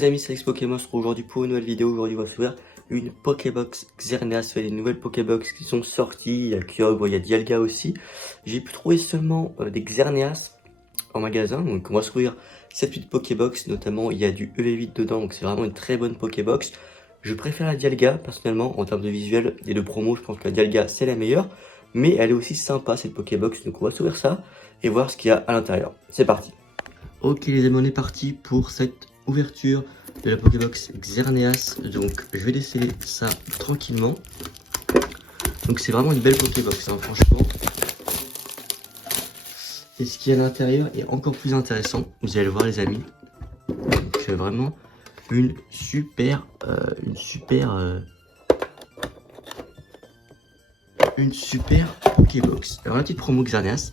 Les amis, c'est Alex Pokémon, on se retrouve aujourd'hui pour une nouvelle vidéo. Aujourd'hui, on va s'ouvrir une Pokébox Xerneas. Ça fait des nouvelles Pokébox qui sont sorties. Il y a Kyogre, il y a Dialga aussi. J'ai pu trouver seulement des Xerneas en magasin. Donc, on va s'ouvrir cette petite Pokébox. Notamment, il y a du EV8 dedans. Donc, c'est vraiment une très bonne Pokébox. Je préfère la Dialga, personnellement, en termes de visuel et de promo. Je pense que la Dialga, c'est la meilleure. Mais elle est aussi sympa, cette Pokébox. Donc, on va s'ouvrir ça et voir ce qu'il y a à l'intérieur. C'est parti. Ok, les amis, on est parti pour cette ouverture de la Pokébox Xerneas. Donc je vais laisser ça tranquillement. Donc c'est vraiment une belle Pokébox, hein, franchement. Et ce qu'il y a à l'intérieur est encore plus intéressant. Vous allez le voir, les amis. Donc vraiment une super Pokébox. Alors la petite promo Xerneas,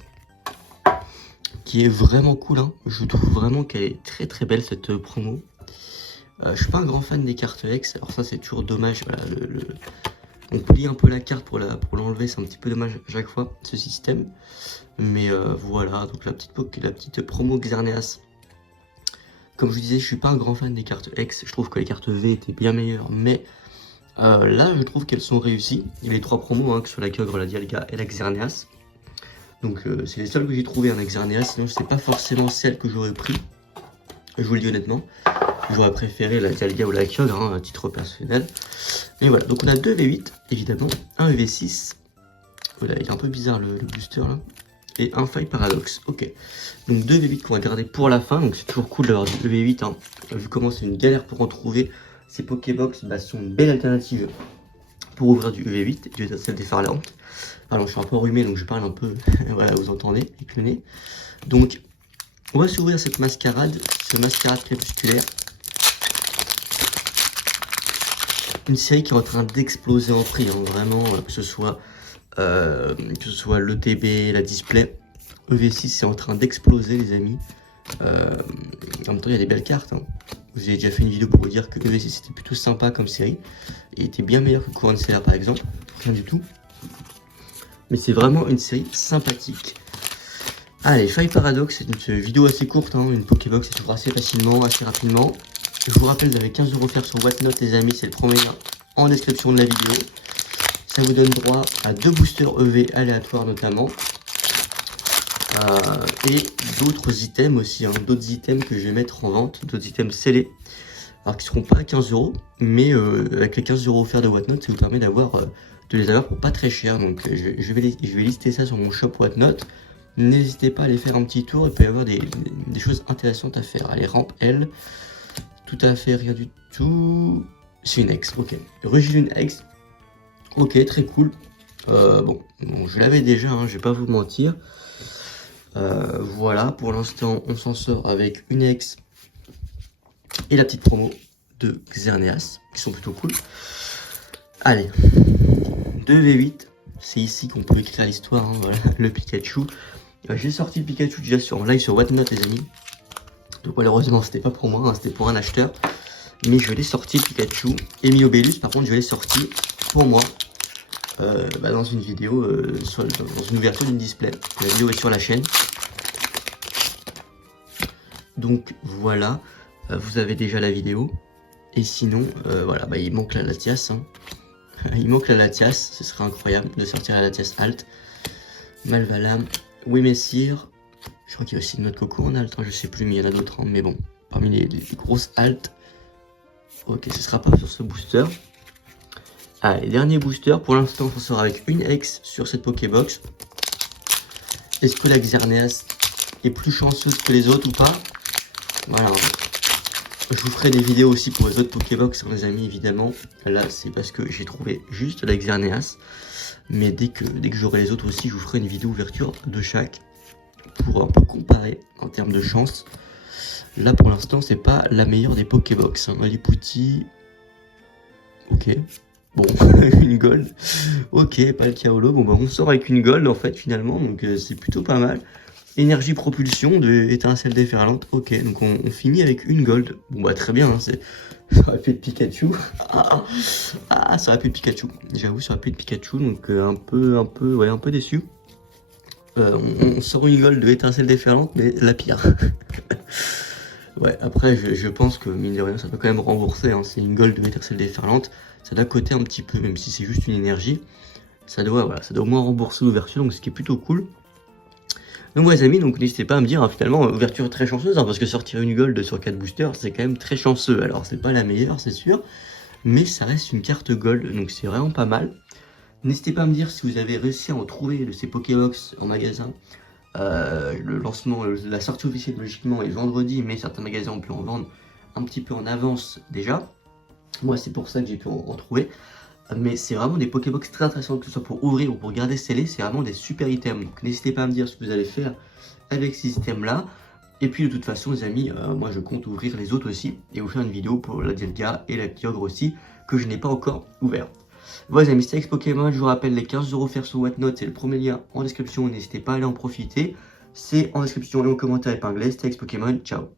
qui est vraiment cool, hein. Je trouve vraiment qu'elle est très belle, cette promo. Je suis pas un grand fan des cartes X, alors ça c'est toujours dommage. Voilà, on plie un peu la carte pour l'enlever, c'est un petit peu dommage à chaque fois ce système. Mais voilà, donc la petite promo Xerneas. Comme je vous disais, je suis pas un grand fan des cartes X, je trouve que les cartes V étaient bien meilleures, mais là je trouve qu'elles sont réussies. Il y a les trois promos, hein, que ce soit la Kyogre, la Dialga et la Xerneas. Donc c'est les seules que j'ai trouvé en Xerneas, sinon c'est pas forcément celle que j'aurais pris. Je vous le dis honnêtement. J'aurais préféré la Dialga ou la Kyogre, hein, à titre personnel. Mais voilà, donc on a deux V8, évidemment, un EV6. Voilà, il est un peu bizarre le booster là. Et un Faille Paradoxe, ok. Donc deux V8 qu'on va garder pour la fin, donc c'est toujours cool d'avoir du EV8, hein. Vu comment c'est une galère pour en trouver, ces Pokébox sont une belle alternative pour ouvrir du EV8, du étincelle déferlante. Alors je suis un peu enrhumé, donc je parle un peu, voilà, vous entendez, avec le nez. Donc, on va s'ouvrir cette mascarade, ce mascarade crépusculaire. Une série qui est en train d'exploser en prix, hein, vraiment, que ce soit l'ETB, la display. EV6 c'est en train d'exploser, les amis. En même temps, il y a des belles cartes, hein. Vous avez déjà fait une vidéo pour vous dire que EV6 était plutôt sympa comme série. Et était bien meilleur que Courant Stellaire par exemple. Rien du tout. Mais c'est vraiment une série sympathique. Allez, Faille Paradoxe, c'est une vidéo assez courte, hein, une Pokébox qui s'ouvre assez facilement, assez rapidement. Je vous rappelle, vous avez 15 € offerts sur Whatnot, les amis, c'est le premier lien en description de la vidéo. Ça vous donne droit à 2 boosters EV aléatoires notamment. Et d'autres items aussi, hein, d'autres items que je vais mettre en vente, d'autres items scellés. Alors qui ne seront pas à 15 €, mais avec les 15 € offerts de Whatnot, ça vous permet de les avoir pour pas très cher. Donc je vais lister ça sur mon shop Whatnot. N'hésitez pas à aller faire un petit tour, il peut y avoir des choses intéressantes à faire. Allez, rampe L, tout à fait, rien du tout. C'est une ex, ok. Rugilune ex, ok, très cool. Bon, je l'avais déjà, hein, je vais pas vous mentir. Voilà, pour l'instant, on s'en sort avec une ex et la petite promo de Xerneas, qui sont plutôt cool. Allez, 2 V8, c'est ici qu'on peut écrire l'histoire, hein, voilà, le Pikachu. J'ai sorti le Pikachu déjà en live sur Whatnot, les amis. Donc malheureusement, c'était pas pour moi, hein, c'était pour un acheteur. Mais je l'ai sorti, le Pikachu. Et Miobellus, par contre, je l'ai sorti pour moi. Dans une vidéo, dans une ouverture d'une display. La vidéo est sur la chaîne. Donc voilà, vous avez déjà la vidéo. Et sinon, voilà, il manque la Latias, hein. Il manque la Latias, ce serait incroyable de sortir la Latias Alt. Malvalam, oui Messire. Je crois qu'il y a aussi une autre coco en alt, hein, je sais plus, mais il y en a d'autres, hein, mais bon, parmi les grosses alt. Ok, ce sera pas sur ce booster. Allez, dernier booster, pour l'instant on sort avec une ex sur cette Pokébox. Est-ce que la Xerneas est plus chanceuse que les autres ou pas? Voilà. Je vous ferai des vidéos aussi pour les autres Pokébox, hein, les amis, évidemment. Là, c'est parce que j'ai trouvé juste la Xerneas. Mais dès que j'aurai les autres aussi, je vous ferai une vidéo ouverture de chaque pour un peu comparer en termes de chance. Là, pour l'instant, c'est pas la meilleure des Pokébox, hein. Lilliputty, ok. Bon, une gold. Ok, pas le Kaolo. Bon, on sort avec une gold en fait, finalement. Donc, c'est plutôt pas mal. Énergie propulsion de étincelle déferlante. Ok, donc on finit avec une gold. Bon, très bien, hein, ça aurait pu être Pikachu. Ça aurait pu être Pikachu. J'avoue, ça aurait pu être Pikachu. Donc, un peu déçu. On sort une gold de étincelle déferlante, mais la pire. Ouais, après, je pense que, mine de rien, ça peut quand même rembourser, hein. C'est une gold de Métercelle déferlante. Ça doit coter un petit peu, même si c'est juste une énergie. Ça doit, voilà, ça doit au moins rembourser l'ouverture, donc ce qui est plutôt cool. Donc ouais, les amis, donc n'hésitez pas à me dire, hein, finalement, ouverture très chanceuse, hein, parce que sortir une gold sur 4 boosters, c'est quand même très chanceux. Alors, c'est pas la meilleure, c'est sûr, mais ça reste une carte gold, donc c'est vraiment pas mal. N'hésitez pas à me dire si vous avez réussi à en trouver de ces Pokébox en magasin. Le lancement, la sortie officielle logiquement est vendredi, mais certains magasins ont pu en vendre un petit peu en avance déjà. Moi, c'est pour ça que j'ai pu en trouver. Mais c'est vraiment des Pokébox très intéressants, que ce soit pour ouvrir ou pour garder scellés, c'est vraiment des super items. Donc n'hésitez pas à me dire ce que vous allez faire avec ces items là. Et puis de toute façon les amis, moi je compte ouvrir les autres aussi et vous faire une vidéo pour la Dialga et la Kyogre aussi, que je n'ai pas encore ouvert. Voilà les amis, c'était Ex Pokémon, je vous rappelle les 15 € offerts sur Whatnot, c'est le premier lien en description, n'hésitez pas à aller en profiter. C'est en description et en commentaire épinglé, c'était Ex Pokémon, ciao.